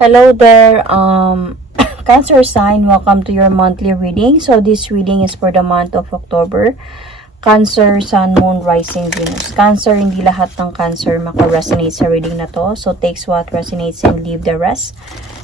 Hello there, Cancer sign. Welcome to your monthly reading. So this reading is for the month of October. Cancer, Sun, Moon, Rising, Venus. Cancer, hindi lahat ng Cancer maka-resonate sa reading na to. So takes what resonates and leave the rest.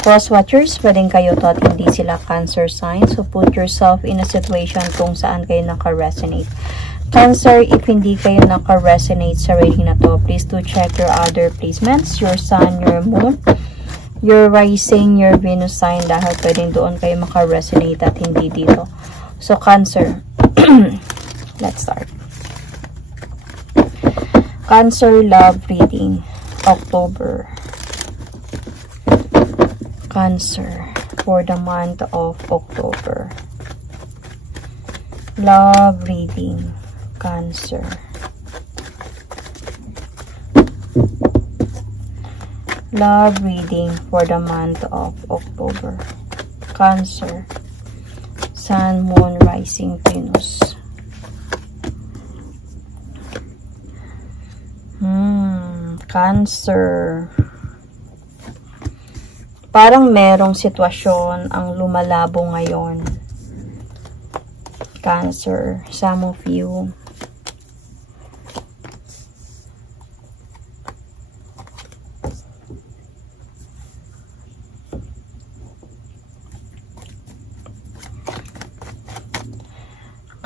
Cross watchers, pwedeng kayo to at hindi sila Cancer sign. So put yourself in a situation kung saan kayo naka-resonate. Cancer, if hindi kayo naka-resonate sa reading na to, please do check your other placements, your Sun, your Moon, your Rising, your Venus sign, dahil pwedeng doon kayo maka-resonate at hindi dito. So Cancer, let's start. Cancer love reading, October. Cancer for the month of October. Love reading, Cancer. Love reading for the month of October. Cancer, Sun, Moon, Rising, Venus. Cancer. Parang merong sitwasyon ang lumalabo ngayon. Cancer, some of you.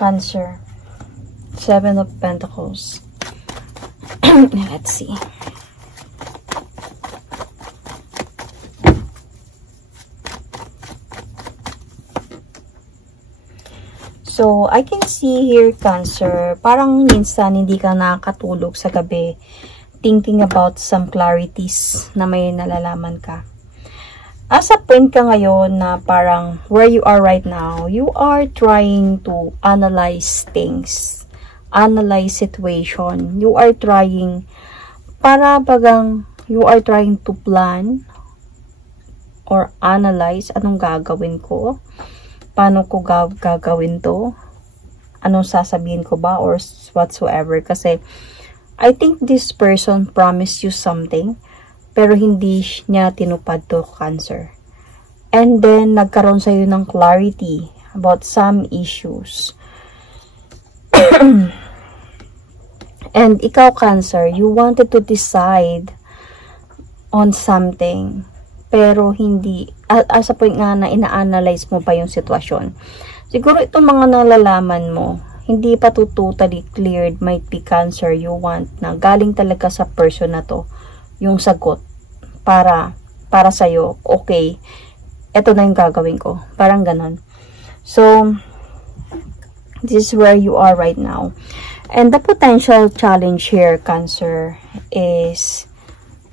Cancer, Seven of Pentacles. Let's see. So, I can see here, Cancer, parang minsan hindi ka nakakatulog sa gabi thinking about some clarities na may nalalaman ka. Asa point ka ngayon na parang where you are right now, you are trying to analyze things, analyze situation. You are trying, para bagang you are trying to plan or analyze anong gagawin ko, paano ko gagawin to, anong sasabihin ko ba or whatsoever. Kasi I think this person promised you something pero hindi niya tinupad to, Cancer. And then, nagkaroon sa'yo ng clarity about some issues. And ikaw, Cancer, you wanted to decide on something, pero hindi, as a point nga na ina-analyze mo pa yung sitwasyon. Siguro itong mga nalalaman mo, hindi pa to totally cleared, might be, Cancer, you want na galing talaga sa person na to yung sagot para sa'yo. Okay, eto na yung gagawin ko. Parang ganon. So, this is where you are right now. And the potential challenge here, Cancer, is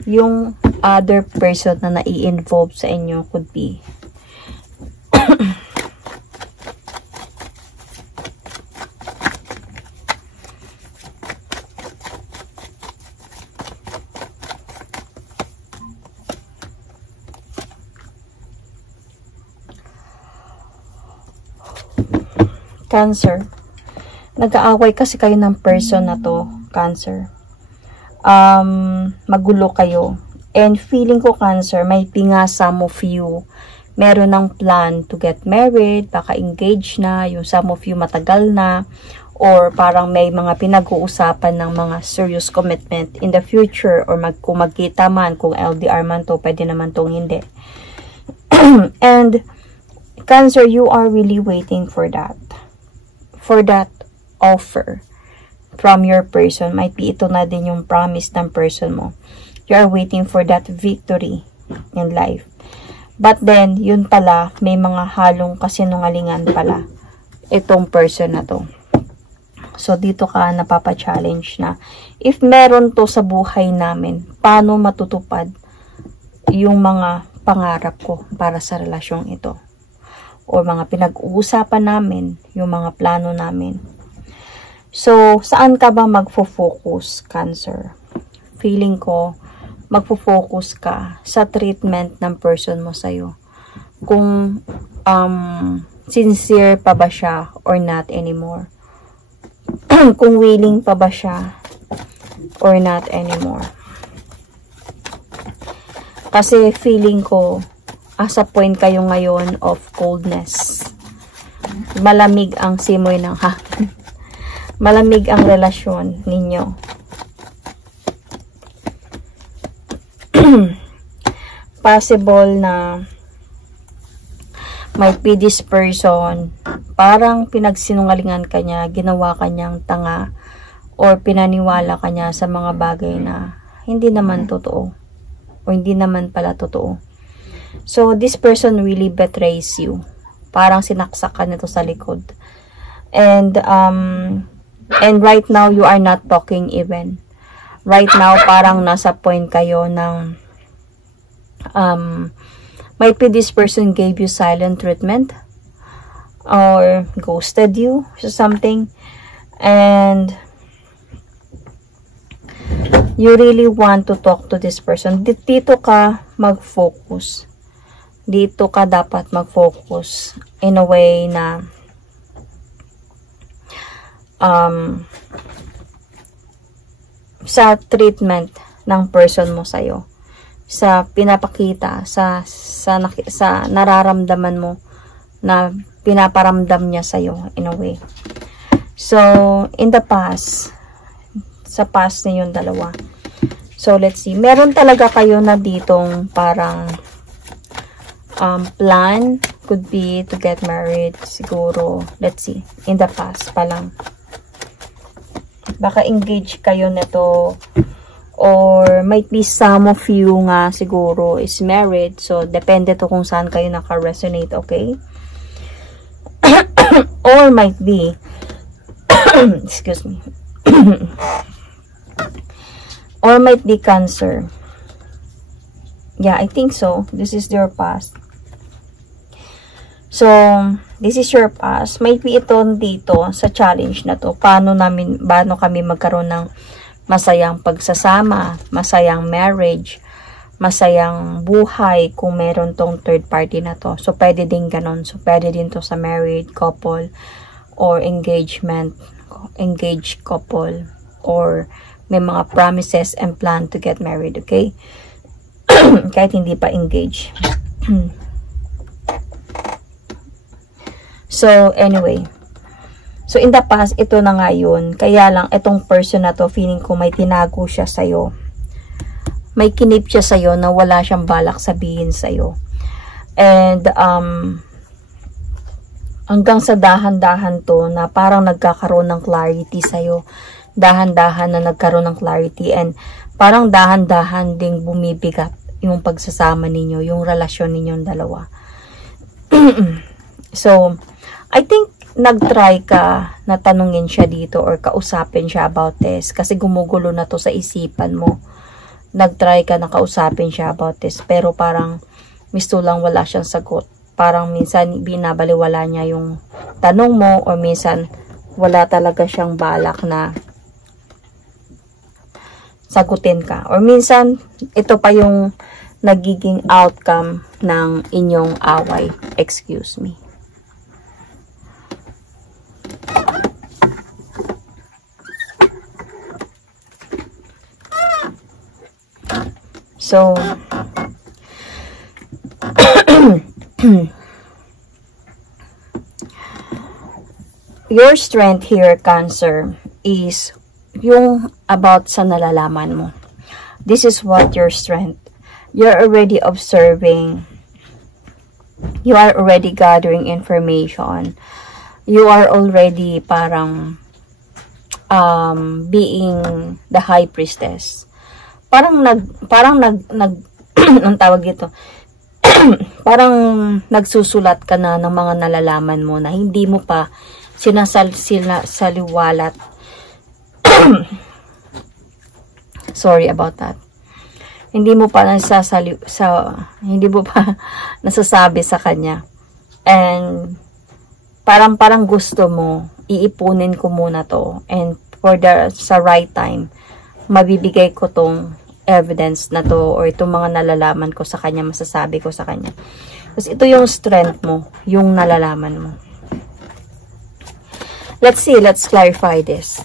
yung other person na nai-involve sa inyo could be Cancer. Nag-aaway kasi kayo ng person na to, Cancer. Magulo kayo. And feeling ko, Cancer, may pinga some of you meron ng plan to get married, baka engage na, yung some of you matagal na, or parang may mga pinag-uusapan ng mga serious commitment in the future, or kung magkita man, kung LDR man to, pwede naman tong hindi. And Cancer, you are really waiting for that offer from your person. Might be ito na din yung promise ng person mo. You are waiting for that victory in life. But then, yun pala, may mga halong kasinungalingan pala itong person na to. So, dito ka napapa-challenge na if meron to sa buhay namin, paano matutupad yung mga pangarap ko para sa relasyong ito? O mga pinag-uusapan namin, yung mga plano namin. So, saan ka ba magfo-focus, Cancer? Feeling ko, magfo-focus ka sa treatment ng person mo sa'yo. Kung sincere pa ba siya or not anymore. Kung willing pa ba siya or not anymore. Kasi feeling ko, asa point kayo ngayon of coldness. Malamig ang simoy ng hangin. Malamig ang relasyon ninyo. Possible na might be this person, parang pinagsinungalingan ka niya, ginawa ka niyang tanga, or pinaniwala ka niya sa mga bagay na hindi naman totoo, o hindi naman pala totoo. So, this person really betrays you. Parang sinaksak ka nito sa likod. And right now, you are not talking even. Right now, parang nasa point kayo ng might be this person gave you silent treatment or ghosted you or something, and you really want to talk to this person. Dito ka mag-focus. Dito ka dapat mag-focus in a way na sa treatment ng person mo sa'yo, sa pinapakita, sa nararamdaman mo na pinaparamdam niya sa'yo in a way. So, in the past, sa past na yung dalawa. So, let's see. Meron talaga kayo na ditong parang plan. Could be to get married. Siguro, let's see. In the past pa lang. Baka engage kayo nito. Or might be some of you nga siguro is married. So, depende to kung saan kayo naka-resonate, okay? Or might be excuse me. Or might be Cancer. Yeah, I think so. This is your past. So, this is your past. Might be ito dito sa challenge na to. Paano kami magkaroon ng masayang pagsasama, masayang marriage, masayang buhay kung meron tong third party na to. So, pwede din ganon. So, pwede din to sa married couple or engaged couple, or may mga promises and plan to get married, okay? Kahit hindi pa engaged. So, anyway. So, in the past, ito na nga yun. Kaya lang, itong person na to, feeling ko may tinago siya sa'yo. May kinip siya sa'yo na wala siyang balak sabihin sa'yo. And, hanggang sa dahan-dahan to, na parang nagkakaroon ng clarity sa'yo. Dahan-dahan na nagkaroon ng clarity. And, parang dahan-dahan ding bumibigat yung pagsasama ninyo, yung relasyon ninyong dalawa. So, I think, nag-try ka na tanungin siya dito or kausapin siya about this kasi gumugulo na to sa isipan mo. Nag-try ka na kausapin siya about this pero parang misto lang wala siyang sagot. Parang minsan binabaliwala niya yung tanong mo or minsan wala talaga siyang balak na sagutin ka. Or minsan ito pa yung nagiging outcome ng inyong away. Excuse me. So, your strength here, Cancer, is yung about sa nalalaman mo. This is what your strength. You're already observing. You are already gathering information. You are already parang being the high priestess. Parang ang tawag dito, parang nagsusulat ka na ng mga nalalaman mo na hindi mo pa sinasaliwalat. Sorry about that. Hindi mo pa nasasabi sa kanya. And parang gusto mo, iipunin ko muna to. And sa right time, mabibigay ko tong evidence na to or itong mga nalalaman ko sa kanya, masasabi ko sa kanya. Kasi ito yung strength mo, yung nalalaman mo. Let's see, let's clarify this.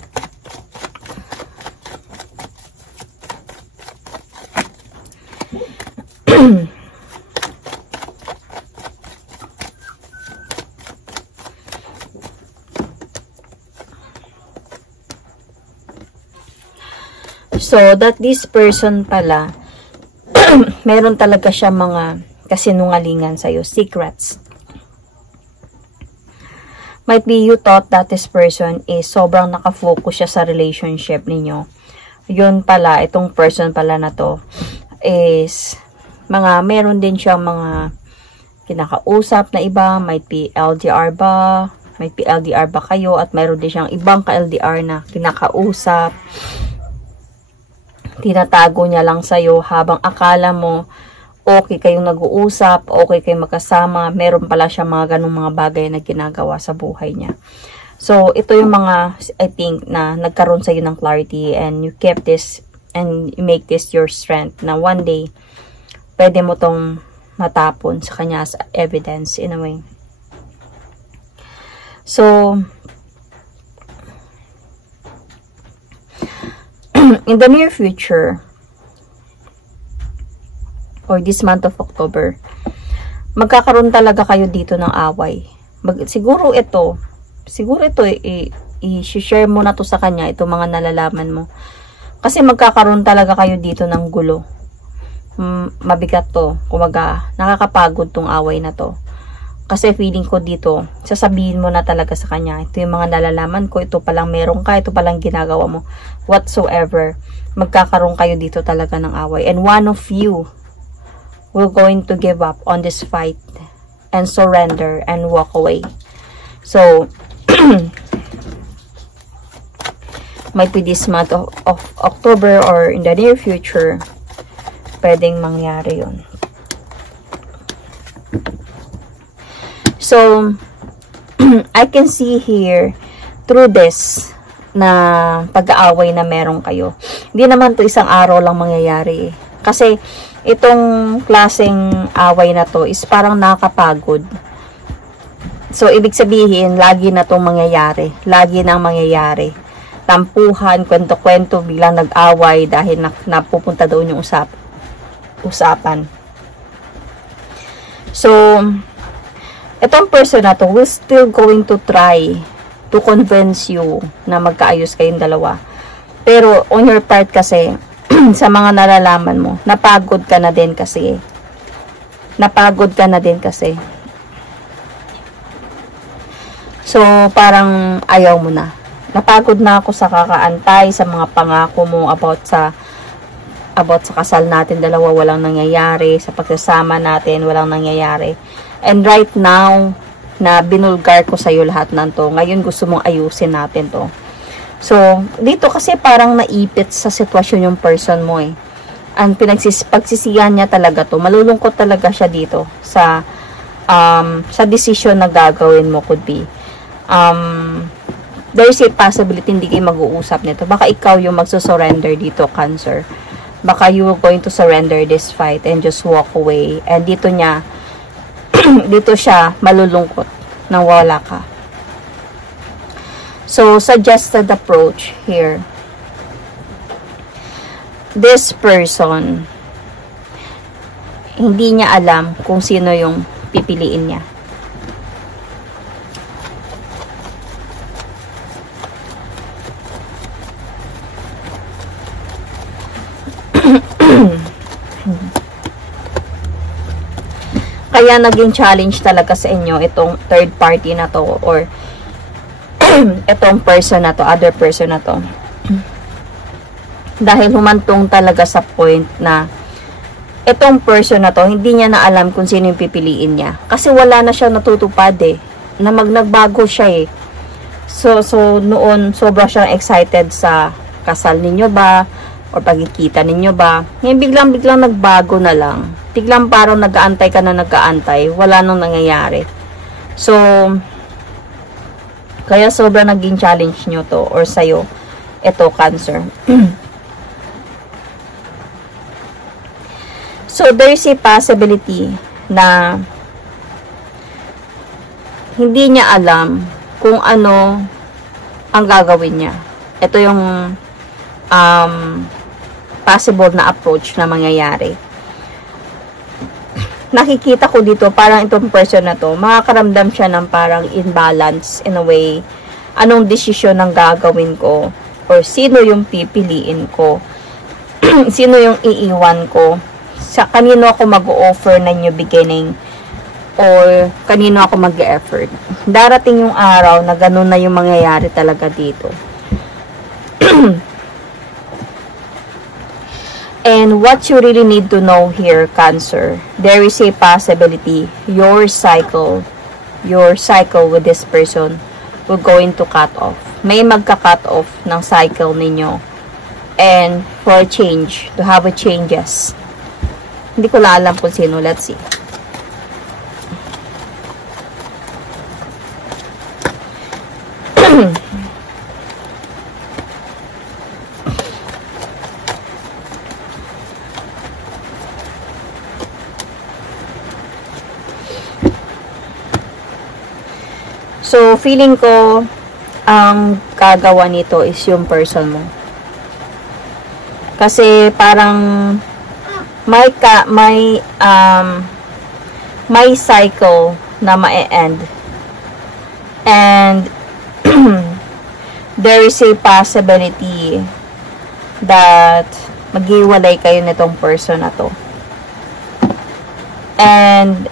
So, that this person pala, meron talaga siya mga kasinungalingan sa'yo, secrets. Might be you thought that this person is sobrang nakafocus siya sa relationship ninyo. Yun pala, itong person pala na to is meron din siyang mga kinakausap na iba, might be LDR ba, kayo, at meron din siyang ibang ka-LDR na kinakausap. Tinatago niya lang sa'yo habang akala mo okay kayong nag-uusap, okay kayong magkasama, meron pala siya mga ganung mga bagay na ginagawa sa buhay niya. So, ito yung mga, I think, na nagkaroon sa'yo ng clarity, and you kept this, and you make this your strength, na one day, pwede mo tong matapon sa kanya as evidence in a way. So, in the near future, or this month of October, magkakaroon talaga kayo dito ng away. Siguro ito, i-share mo na to sa kanya, itong mga nalalaman mo. Kasi magkakaroon talaga kayo dito ng gulo. Mabigat to. Kumaga, nakakapagod tong away na to. Kasi feeling ko dito, sasabihin mo na talaga sa kanya, ito yung mga nalalaman ko, ito palang meron ka, ito palang ginagawa mo, whatsoever. Magkakaroon kayo dito talaga ng away. And one of you will going to give up on this fight and surrender and walk away. So, might be this month of October or in the near future, pwedeng mangyari yun. So, I can see here, through this, na pag-aaway na meron kayo. Hindi naman to isang araw lang mangyayari. Kasi, itong klaseng away na to is parang nakakapagod. So, ibig sabihin, lagi na itong mangyayari. Lagi nang mangyayari. Tampuhan, kwento-kwento, biglang nag-away dahil napupunta doon yung usapan. So, itong person na to will still going to try to convince you na magkaayos kayong dalawa. Pero, on your part kasi, sa mga nalalaman mo, napagod ka na din kasi. So, parang ayaw mo na. Napagod na ako sa kakaantay, sa mga pangako mo about sa kasal natin dalawa, walang nangyayari. Sa pagsasama natin, walang nangyayari. And right now, na binulgar ko sa'yo lahat ng to, ngayon gusto mong ayusin natin to. So, dito kasi parang naipit sa sitwasyon yung person mo eh. Ang pagsisiyan niya talaga to. Malulungkot talaga siya dito sa decision na gagawin mo could be. There is a possibility hindi kayo mag-uusap nito. Baka ikaw yung magsusurrender dito, Cancer. Baka you are going to surrender this fight and just walk away. And dito siya malulungkot na wala ka. So, suggested approach here. This person, hindi niya alam kung sino yung pipiliin niya. Kaya naging challenge talaga sa inyo itong third party na to, or itong person na to, other person na to. Dahil humantong talaga sa point na itong person na to, hindi niya na alam kung sino yung pipiliin niya. Kasi wala na siya natutupad eh. Nagbago siya eh. So noon, sobra siyang excited sa kasal ninyo ba? O pagkikita ninyo ba? Ngayon biglang nagbago na lang. Biglang parang nag-aantay ka na nag-aantay. Wala nang nangyayari. So, kaya sobra naging challenge nyo to or sa'yo. Ito, Cancer. So, there is a possibility na hindi niya alam kung ano ang gagawin niya. Ito yung possible na approach na mangyayari. Nakikita ko dito, parang itong person na to, makakaramdam siya ng parang imbalance in a way. Anong desisyon ang gagawin ko? Or sino yung pipiliin ko? Sino yung iiwan ko? Sa kanino ako mag-offer na new beginning? Or kanino ako mag-effort? Darating yung araw na ganun na yung mangyayari talaga dito. And what you really need to know here, Cancer, there is a possibility your cycle with this person will going to cut off. May magka-cut off ng cycle ninyo. And for a change, to have a changes. Hindi ko na alam kung sino. Let's see. So, feeling ko, ang gagawa nito is yung person mo. Kasi parang may cycle na ma-end. And there is a possibility that maghiwalay kayo nitong person na to. And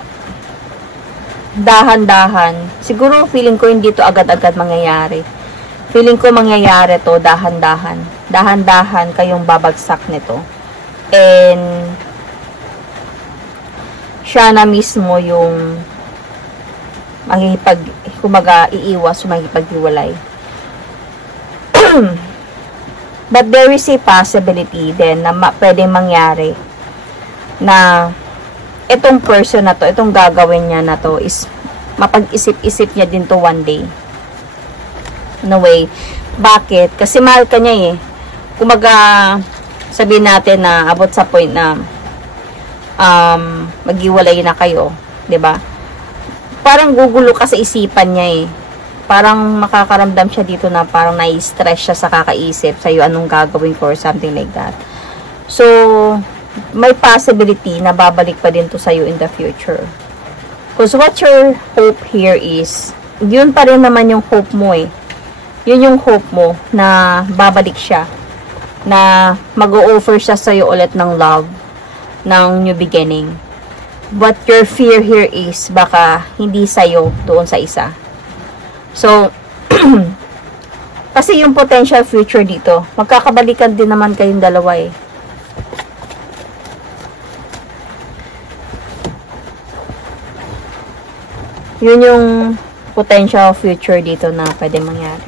dahan-dahan, siguro feeling ko hindi to agad-agad mangyayari. Feeling ko mangyayari to dahan-dahan. Dahan-dahan kayong babagsak nito. And siya na mismo yung iiwas o magipaghiwalay. But there is a possibility then na pwedeng mangyari na itong person na to, itong gagawin niya na to is mapag-isip-isip niya din to one day. No way. Bakit? Kasi mahal ka niya eh. Kumaga, sabihin natin na abot sa point na maghiwalay na kayo. 'Di ba? Parang gugulo ka sa isipan niya eh. Parang makakaramdam siya dito na parang nai-stress siya sa kakaisip sa'yo anong gagawin ko or something like that. So, may possibility na babalik pa din to sa'yo in the future. Because what your hope here is, yun pa rin naman yung hope mo eh. Yun yung hope mo na babalik siya. Na mag-o-offer siya sa'yo ulit ng love, ng new beginning. But your fear here is baka hindi sa'yo doon sa isa. So, kasi yung potential future dito, magkakabalikan din naman kayong dalawa eh. Yun yung potential future dito na pwede mangyari.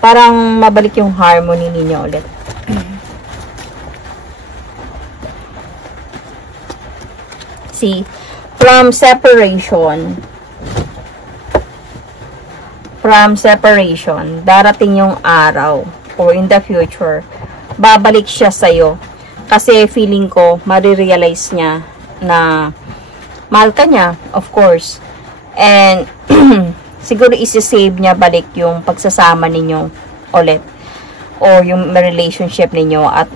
Parang mabalik yung harmony ninyo ulit. See, from separation, darating yung araw or in the future, babalik siya sa'yo. Kasi feeling ko, marirealize niya na mahal ka niya, of course. And, siguro isi-save niya balik yung pagsasama ninyo ulit. Or yung relationship ninyo. At,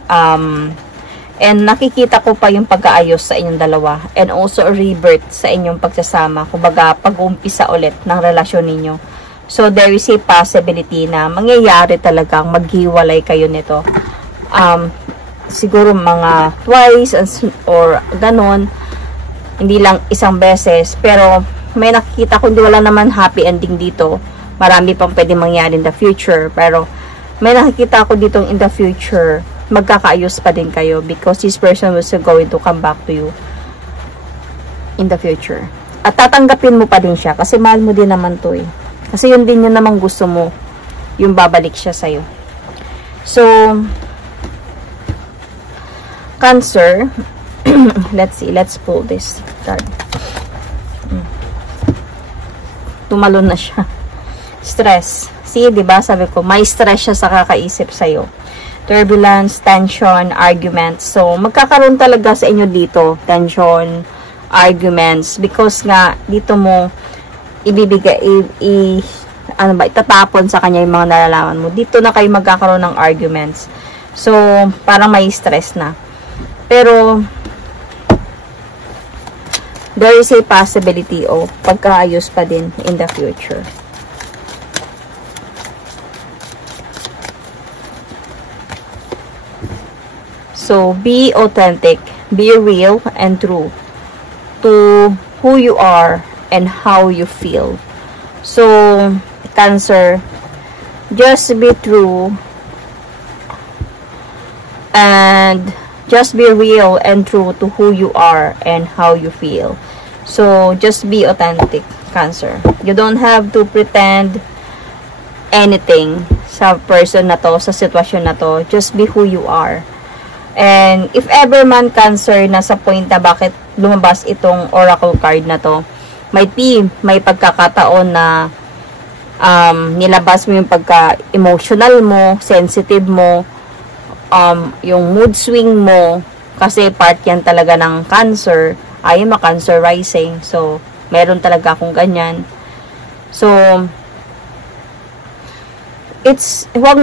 and nakikita ko pa yung pag-aayos sa inyong dalawa. And also a rebirth sa inyong pagsasama. Kumbaga, pag-umpisa ulit ng relasyon ninyo. So, there is a possibility na mangyayari talagang maghiwalay kayo nito. Siguro mga twice or ganon. Hindi lang isang beses, pero may nakikita ko, hindi wala naman happy ending dito. Marami pang pwede mangyari in the future, pero may nakikita ko dito in the future, magkakaayos pa din kayo because this person was going to come back to you in the future. At tatanggapin mo pa din siya kasi mahal mo din naman to eh. Kasi yun din yun naman gusto mo, yung babalik siya sa'yo. So, Cancer, let's see, let's pull this card. Tumalon na siya. Stress. See, diba, sabi ko, may stress siya sa kakaisip sa'yo. Turbulence, tension, arguments. So, magkakaroon talaga sa inyo dito, tension, arguments. Because nga, dito mo, ibibigay, itatapon sa kanya yung mga nalalaman mo. Dito na kayo magkakaroon ng arguments. So, parang may stress na. Pero, there is a possibility of pagkaayos pa din in the future. So, be authentic, be real and true to who you are and how you feel. So, Cancer, just be true and just be real and true to who you are and how you feel. So, just be authentic, Cancer. You don't have to pretend anything sa person na to, sa sitwasyon na to. Just be who you are. And if ever man, Cancer, nasa point na bakit lumabas itong oracle card na to, might be may pagkakataon na nilabas mo yung pagka-emotional mo, sensitive mo, yung mood swing mo, kasi part yan talaga ng Cancer. I am a Cancer rising, so meron talaga akong ganyan. So, it's, wag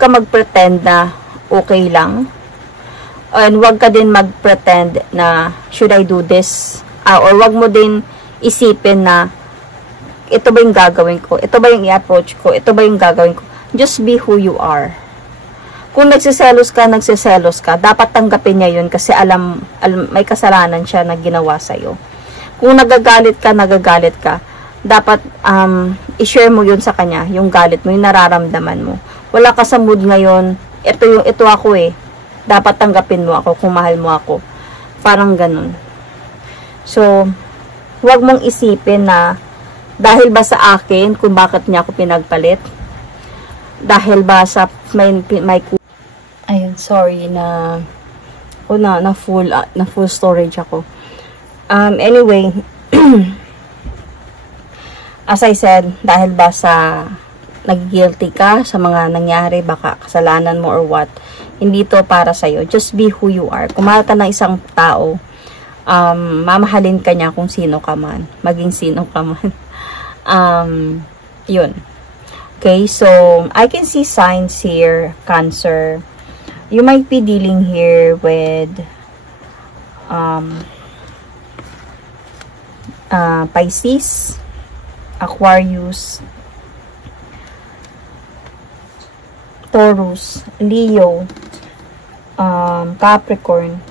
ka mag-pretend na okay lang. And wag ka din mag-pretend na should I do this? Or wag mo din isipin na ito ba yung gagawin ko? Ito ba yung i-approach ko? Ito ba yung gagawin ko? Just be who you are. Kung nagsiselos ka, dapat tanggapin niya yun kasi alam may kasalanan siya na ginawa sa'yo. Kung nagagalit ka, dapat i-share mo yun sa kanya, yung galit mo, yung nararamdaman mo. Wala ka sa mood ngayon, ito ako eh. Dapat tanggapin mo ako kung mahal mo ako. Parang ganun. So, huwag mong isipin na dahil ba sa akin kung bakit niya ako pinagpalit? Dahil ba sa may ayun, sorry na full storage ako. Anyway, as I said, dahil ba sa nag-guilty ka sa mga nangyari, baka kasalanan mo or what, hindi to para sa'yo. Just be who you are. Kung mahal ka ng isang tao, mamahalin ka niya kung sino ka man. Maging sino ka man. Yun. Okay, so, I can see signs here, Cancer. You might be dealing here with Pisces, Aquarius, Taurus, Leo, Capricorn,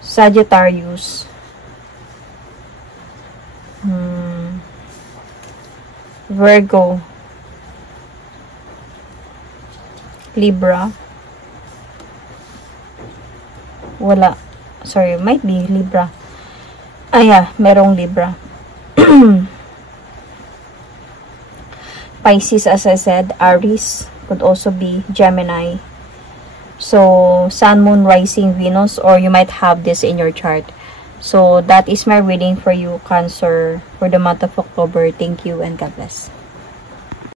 Sagittarius, Virgo, Libra. Wala. Sorry, might be Libra. Yeah, merong Libra. Pisces, as I said, Aries, could also be Gemini. So, Sun, Moon, Rising, Venus, or you might have this in your chart. So, that is my reading for you, Cancer, for the month of October. Thank you and God bless.